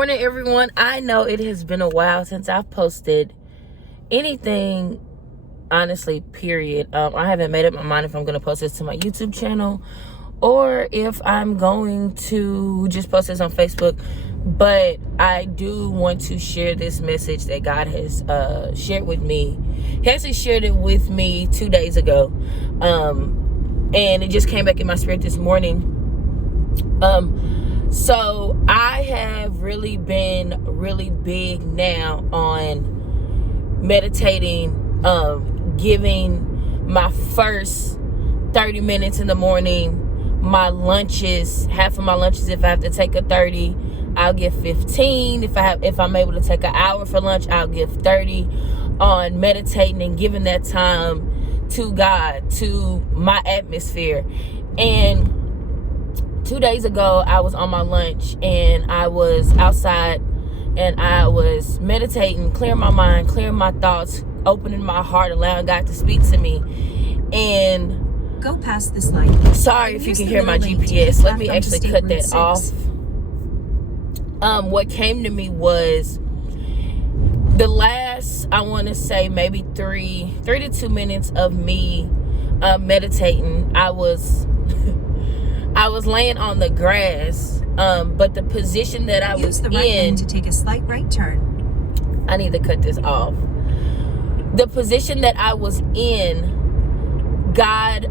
morning, everyone. I know it has been a while since I've posted anything, honestly, period. I haven't made up my mind if I'm going to post this to my YouTube channel or if I'm going to just post this on Facebook. But I do want to share this message that God has shared with me. He actually shared it with me 2 days ago. And it just came back in my spirit this morning. So I have really been really big now on meditating, giving my first 30 minutes in the morning, my lunches, half of my lunches, if I have to take a 30, I'll give 15. If I'm able to take an hour for lunch, I'll give 30 on meditating and giving that time to God, to my atmosphere. And 2 days ago, I was on my lunch and I was outside and I was meditating, clearing my mind, clearing my thoughts, opening my heart, allowing God to speak to me. And go past this light. Sorry if you can hear my GPS. Let me actually cut that off. What came to me was the last, I want to say maybe 3 to 2 minutes of me meditating. I was laying on the grass, but the position that I was in, use the right lane to take a slight right turn. I need to cut this off. The position that I was in, God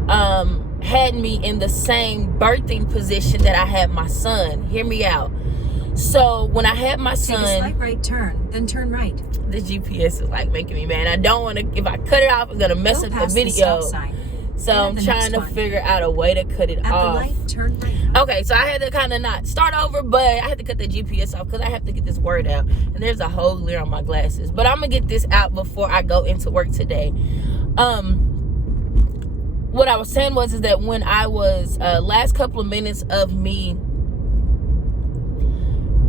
had me in the same birthing position that I had my son. Hear me out. So when I had my son, take a slight right turn, then turn right. The GPS is like making me mad. I don't want to. If I cut it off, it's gonna mess up the video. So I'm trying to figure out a way to cut it off. At the light, turn right. Okay, so I had to kind of not start over, but I had to cut the GPS off because I have to get this word out. And there's a hole there on my glasses. But I'm going to get this out before I go into work today. What I was saying is that when I was, last couple of minutes of me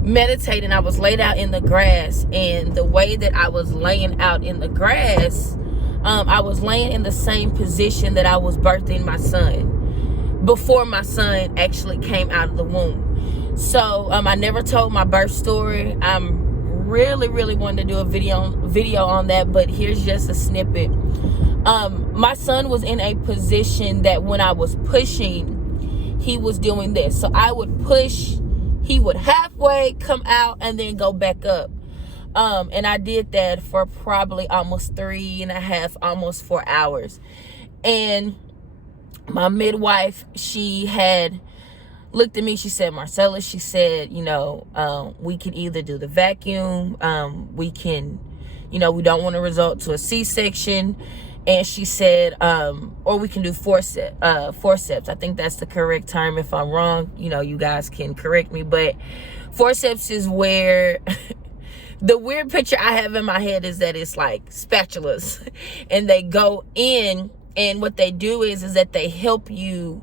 meditating, I was laid out in the grass. And the way that I was laying out in the grass, I was laying in the same position that I was birthing my son before my son actually came out of the womb. So I never told my birth story. I'm really wanting to do a video on that, but here's just a snippet. My son was in a position that when I was pushing, he was doing this. So I would push, he would halfway come out and then go back up. And I did that for probably almost 3.5, almost 4 hours. And my midwife, she had looked at me. She said, Marcella, she said, we can either do the vacuum. We can, we don't want to resort to a C-section. And she said, or we can do forceps. I think that's the correct term. If I'm wrong, you guys can correct me. But forceps is where... The weird picture I have in my head is that it's like spatulas and they go in, and what they do is that they help you,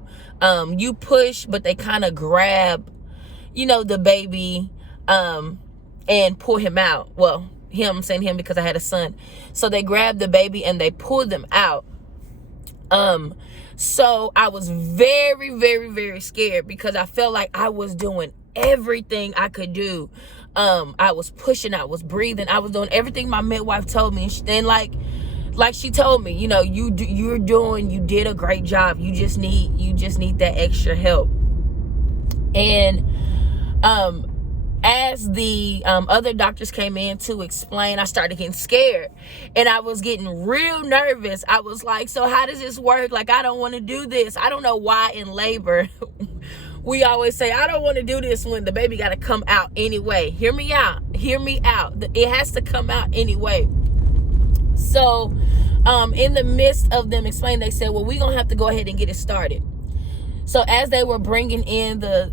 you push, but they kind of grab, the baby, and pull him out. Well, I'm saying him because I had a son. So they grab the baby and they pull them out. So I was very scared because I felt like I was doing everything I could do. I was pushing, I was breathing, I was doing everything my midwife told me. And like she told me, you did a great job. You just need that extra help. And as the other doctors came in to explain, I started getting scared and I was getting real nervous. I was like, so how does this work? Like, I don't want to do this. I don't know why in labor we always say, I don't want to do this when the baby got to come out anyway. Hear me out. It has to come out anyway. So in the midst of them explaining, they said, well, we're going to have to go ahead and get it started. So as they were bringing in the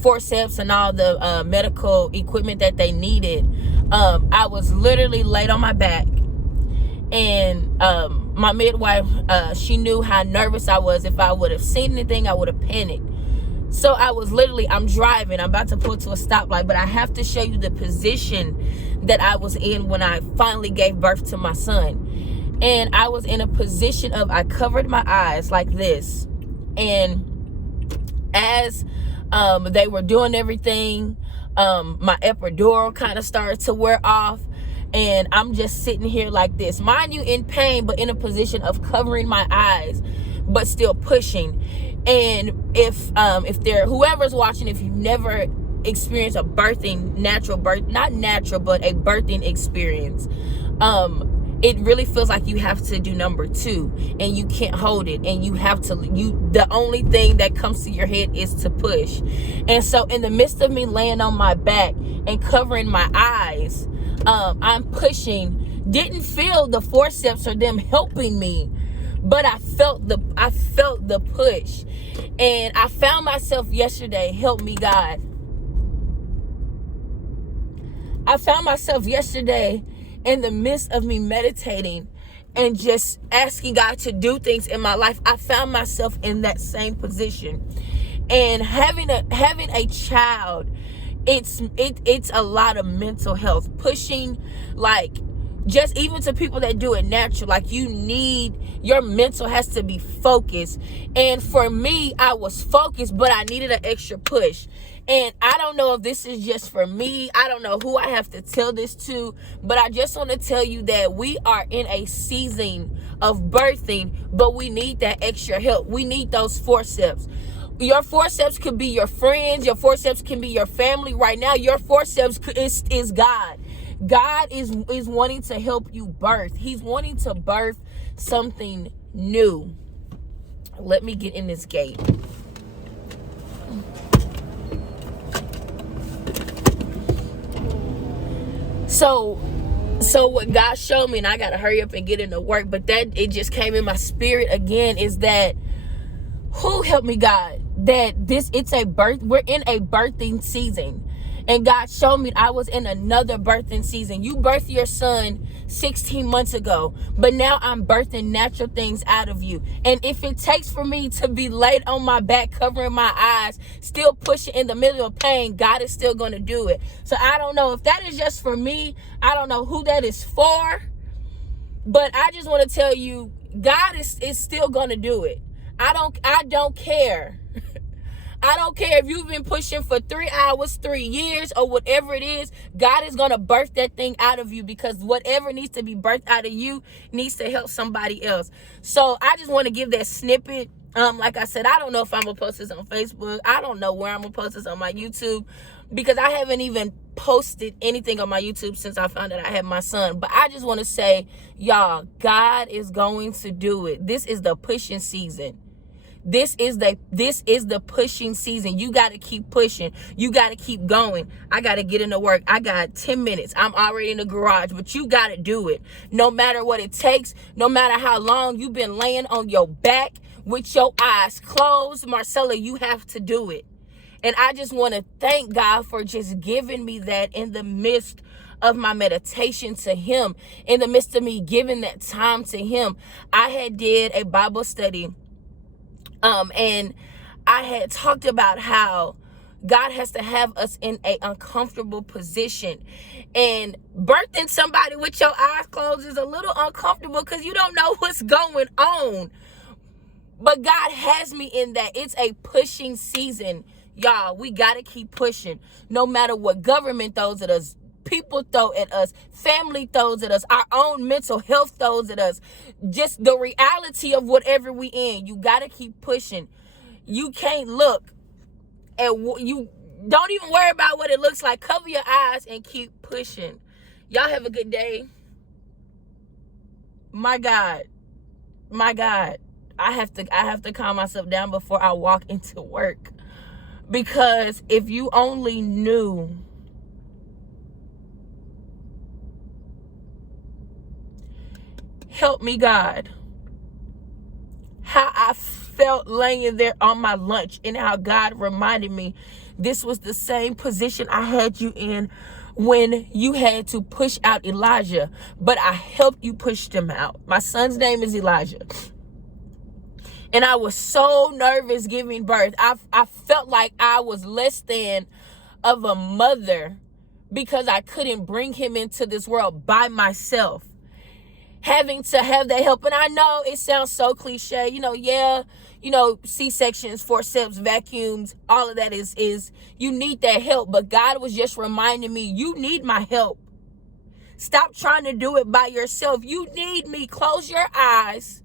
forceps and all the medical equipment that they needed, I was literally laid on my back. And my midwife, she knew how nervous I was. If I would have seen anything, I would have panicked. So I was literally, I'm driving, I'm about to pull to a stoplight, but I have to show you the position that I was in when I finally gave birth to my son. And I was in a position of, I covered my eyes like this. And as They were doing everything. My epidural kind of started to wear off, and I'm just sitting here like this, mind you, in pain, but in a position of covering my eyes, but still pushing. And if there, whoever's watching, if you've never experienced a birthing, natural birth, not natural, but a birthing experience, it really feels like you have to do number 2 and you can't hold it, and you have to, the only thing that comes to your head is to push. And so in the midst of me laying on my back and covering my eyes, I'm pushing, didn't feel the forceps or them helping me, but I felt the push. And I found myself yesterday, help me God, I found myself yesterday in the midst of me meditating and just asking God to do things in my life. I found myself in that same position. And having a child, it's a lot of mental health, pushing, like, just even to people that do it natural, like, your mental has to be focused. And for me, I was focused, but I needed an extra push. And I don't know if this is just for me. I don't know who I have to tell this to, but I just want to tell you that we are in a season of birthing, but we need that extra help. We need those forceps. Your forceps could be your friends. Your forceps can be your family. Right now, your forceps is God. God is wanting to help you birth. He's wanting to birth something new. Let me get in this gate. So what God showed me, and I gotta hurry up and get into work, but that it just came in my spirit again, is that, who help me God, that we're in a birthing season. And God showed me I was in another birthing season. You birthed your son 16 months ago, but now I'm birthing natural things out of you. And if it takes for me to be laid on my back, covering my eyes, still pushing in the middle of pain, God is still going to do it. So I don't know if that is just for me. I don't know who that is for, but I just want to tell you, God is still going to do it. I don't care. I don't care if you've been pushing for 3 hours, 3 years, or whatever it is. God is going to birth that thing out of you, because whatever needs to be birthed out of you needs to help somebody else. So I just want to give that snippet. Like I said, I don't know if I'm going to post this on Facebook. I don't know where I'm going to post this on my YouTube, because I haven't even posted anything on my YouTube since I found out I had my son. But I just want to say, y'all, God is going to do it. This is the pushing season. This is the pushing season. You got to keep pushing. You got to keep going. I got to get into work. I got 10 minutes. I'm already in the garage, but you got to do it. No matter what it takes, no matter how long you've been laying on your back with your eyes closed, Marcella, you have to do it. And I just want to thank God for just giving me that in the midst of my meditation to him, in the midst of me giving that time to him. I had did a Bible study, and I had talked about how God has to have us in an uncomfortable position. And birthing somebody with your eyes closed is a little uncomfortable, because you don't know what's going on. But God has me in that. It's a pushing season, y'all. We got to keep pushing. No matter what government throws at us, people throw at us, family throws at us, our own mental health throws at us, just the reality of whatever we in. You got to keep pushing. You can't look at you don't even worry about what it looks like. Cover your eyes and keep pushing. Y'all have a good day. My God, I have to calm myself down before I walk into work, because if you only knew help me God, how I felt laying there on my lunch, and how God reminded me this was the same position I had you in when you had to push out Elijah, but I helped you push them out. My son's name is Elijah. And I was so nervous giving birth. I felt like I was less than of a mother, because I couldn't bring him into this world by myself. having to have that help. And I know it sounds so cliche, C-sections, forceps, vacuums, all of that is you need that help. But God was just reminding me, you need my help. Stop trying to do it by yourself. You need me. Close your eyes,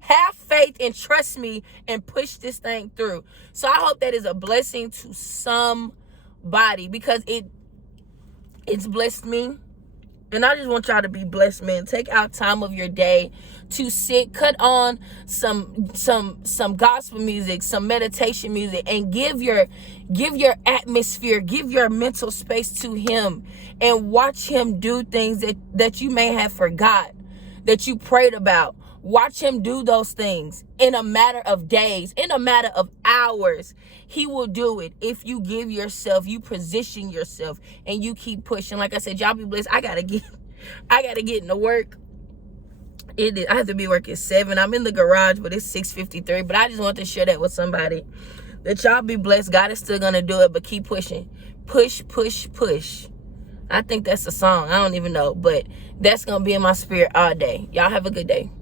have faith, and trust me, and push this thing through. So I hope that is a blessing to somebody, because it's blessed me. And I just want y'all to be blessed, man. Take out time of your day to sit, cut on some gospel music, some meditation music, and give your atmosphere, give your mental space to him, and watch him do things that you may have forgot, that you prayed about. Watch him do those things in a matter of days, in a matter of hours. He will do it if you give yourself, you position yourself, and you keep pushing. Like I said, y'all be blessed. I gotta get into work. I have to be working 7. I'm in the garage, but it's 6:53. But I just want to share that with somebody, that y'all be blessed. God is still gonna do it, but keep pushing. Push, push, push. I think that's a song. I don't even know, but that's gonna be in my spirit all day. Y'all have a good day.